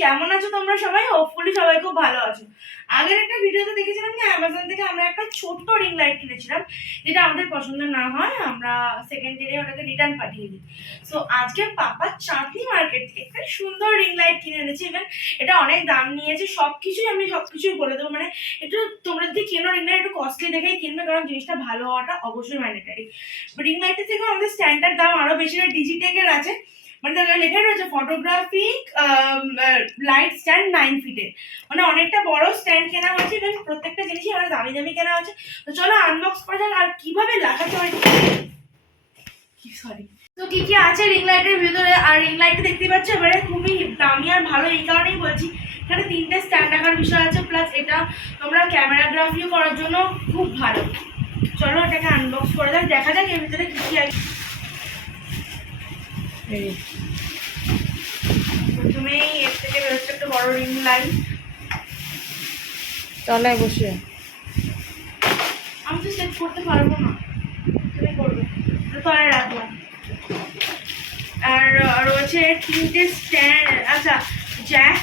কেমন আছো তোমরা সবাই? হোপফুলি সবাই খুব ভালো আছো। আগের একটা ভিডিওতে দেখেছিলাম যে অ্যামাজন থেকে আমরা একটা ছোট্ট রিং লাইট কিনেছিলাম, যেটা আমাদের পছন্দ না হয়, আমরা সেকেন্ড দিনে ওটাকে রিটার্ন পাঠিয়ে দিই। সো আজকে পাপা চাঁদনি মার্কেট থেকে একটা সুন্দর রিং লাইট কিনে এনেছি। ইভেন এটা অনেক দাম নিয়েছে সব কিছুই আমি সব কিছুই বলে দেবো। মানে একটু তোমরা যদি কেনো রিং লাইট একটু কস্টলি দেখেই কিনবে, কারণ জিনিসটা ভালো হওয়াটা অবশ্যই ম্যান্ডেটারি রিং লাইটের থেকেও আমাদের স্ট্যান্ডার্ড দাম আরও বেশি ডিজিটেকের আছে। মানে তাহলে লেখা রয়েছে ফটোগ্রাফিক লাইট স্ট্যান্ড নাইন ফিটের মানে অনেকটা বড় স্ট্যান্ড কেনা হয়েছে এবং প্রত্যেকটা জিনিসই অনেক দামি দামি কেনা হয়েছে। তো চলো আনবক্স করা যাক, আর কীভাবে লাগাতে হয় সরি তো কি কি আছে রিং লাইটের ভিতরে? আর রিং লাইটটা দেখতে পাচ্ছ, এবারে খুবই দামি আর ভালো, এই কারণেই বলছি। এখানে তিনটে স্ট্যান্ড রাখার বিষয় আছে প্লাস এটা তোমরা ক্যামেরাগ্রাফিও করার জন্য খুব ভালো। চলো এটাকে আনবক্স করে যাক, দেখা যাক এর ভিতরে কি কি আছে। প্রথমেই এর থেকে বেরোচ্ছে একটা বড় রিং লাইট তলায় বসে। আমি তো সেট করতে পারব না। তুমি করবে। তলায় রাখলাম। আর রয়েছে তিনটে স্ট্যান্ড আচ্ছা জ্যাক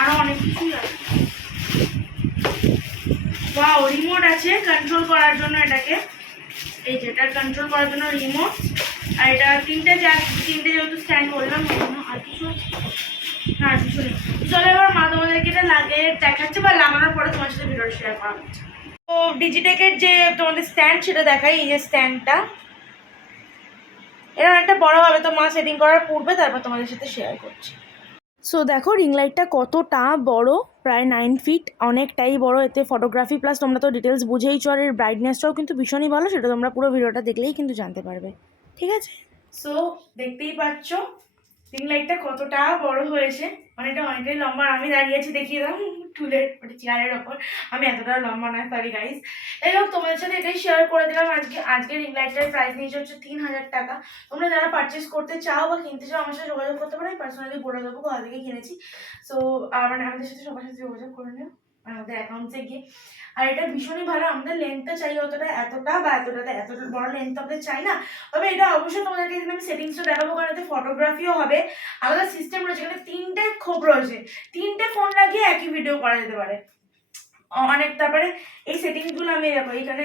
আরও অনেক কিছুই আছে। ওয়াও রিমোট আছে কন্ট্রোল করার জন্য এটাকে। এই যেটা কন্ট্রোল করার জন্য রিমোট আর এটা তিনটে জ্যাক তিনটে যেহেতু স্ট্যান্ড বললাম আর কিছু আর কিছু নেই। চলো এবার মা তোমাদেরকে এটা লাগে দেখাচ্ছে বা লাগানোর পরে তোমার সাথে ভিডিও শেয়ার করা হচ্ছে। তো ডিজিটেকের যে তোমাদের স্ট্যান্ড সেটা দেখাই, এই যে স্ট্যান্ডটা এটা একটা বড় হবে, তো মা সেটিং করার পূর্বে তারপর তোমাদের সাথে শেয়ার করছি। সো দেখো রিং লাইটটা কতটা বড়, প্রায় নাইন ফিট অনেকটাই বড়। এতে ফটোগ্রাফি প্লাস তোমরা তো ডিটেলস বুঝেইছো, আর এর ব্রাইটনেসটাও কিন্তু ভীষণই ভালো, সেটা তোমরা পুরো ভিডিওটা দেখলেই কিন্তু জানতে পারবে। ঠিক আছে? সো দেখতেই পাচ্ছ রিং লাইটটা কতটা বড় হয়েছে। এটা অনেকটাই লম্বা। আমি দাঁড়িয়ে আছি, দেখিয়ে দাও টুলের মানে চেয়ারের ওপর। আমি এতটা লম্বা নয় সরি গাইস যাই হোক, তোমাদের সাথে এটাই শেয়ার করে দিলাম। আজকে আজকে রিং লাইটের প্রাইস নিয়েছে হচ্ছে তিন হাজার টাকা। তোমরা যারা পারচেস করতে চাও বা কিনতে চাও, আমার সাথে যোগাযোগ করতে পারো। আমি পার্সোনালি বলে দেবো, কোথা থেকে কিনেছি। সো মানে আমাদের সাথে সবার সাথে যোগাযোগ করে নিও। আমাদের অ্যাকাউন্টসে গিয়ে। আর এটা ভীষণই ভালো, আমাদের লেন্থটা চাই অতটা এতটা বা এতটাতে এতটা বড় লেন্থ আমাদের চাই না। তবে এটা অবশ্যই তোমাদেরকে এখানে আমি সেটিংসটা দেখাবো, কারণ এতে ফটোগ্রাফিও হবে। আলাদা সিস্টেম রয়েছে, এখানে তিনটে খোপ রয়েছে। তিনটে ফোন লাগিয়ে একই ভিডিও করা যেতে পারে। অনেক, তারপরে এই সেটিংসগুলো আমি দেখো এখানে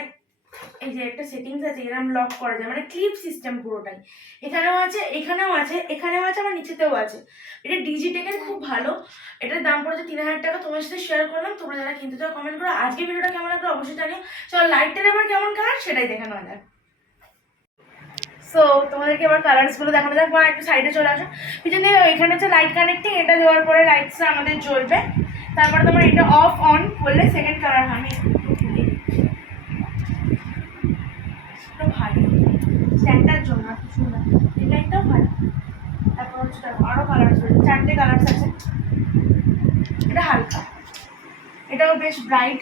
এই যে একটা সেটিংস আছে এরকম লক করা যায় মানে ক্লিপ সিস্টেম পুরোটাই। এখানেও আছে এখানেও আছে এখানেও আছে আমার নিচেতেও আছে। এটা ডিজিটেকের খুব ভালো। এটার দাম পড়েছে তিন হাজার টাকা, তোমার সাথে শেয়ার করলাম, তোমরা যারা কিনতে চাও কমেন্ট করো। আজকে ভিডিওটা কেমন লাগল অবশ্যই জানিও। চলো লাইটটার এবার কেমন কালার সেটাই দেখানো যাক। সো তোমাদেরকে এবার কালার্সগুলো দেখানো যাক, বা একটু সাইডে চলে আসো। পিছনে এখানে হচ্ছে লাইট কানেক্টিং এটা দেওয়ার পরে লাইটসটা আমাদের জ্বলবে। তারপরে তোমার এটা অফ অন করলে সেকেন্ড কালার আমি এটা ভালো স্ট্যান্ডার্ড জন্য খুব সুন্দর এই লাইটটাও ভালো তারপর হচ্ছে আরও কালার চারটে কালার্স আছে। এটা হালকা। এটাও বেশ ব্রাইট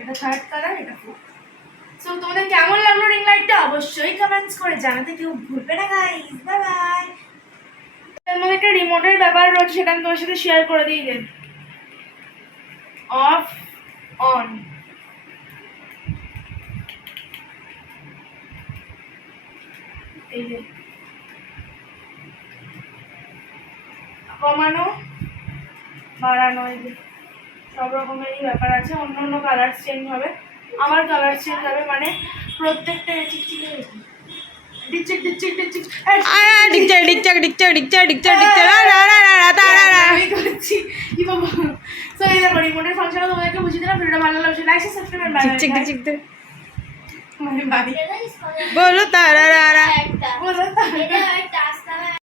এটা থার্ড কালার এটা সো তোমাদের কেমন লাগল রিং লাইটটা অবশ্যই কমেন্টস করে জানাতে কেউ ভুলবে না গাইস বাই বাই মধ্যে একটা রিমোটের ব্যাপার রয়েছে, সেটা আমি তোমার সাথে শেয়ার করে দিই যে অফ অন এই যে কমানো বাড়ানো এই যে সব রকমেরই ব্যাপার আছে অন্য অন্য কালার চেঞ্জ হবে। আমার কালার চেঞ্জ হবে মানে প্রত্যেকটা চিকচিকে আমি করছি। কি বাবা। সো এই দেখো রিমোটের ফাংশন তোমাদেরকে বুঝিয়ে দিলাম ভিডিওটা ভালো লাগছে লাইক সাবস্ক্রাইব বাই বাই বলো তারা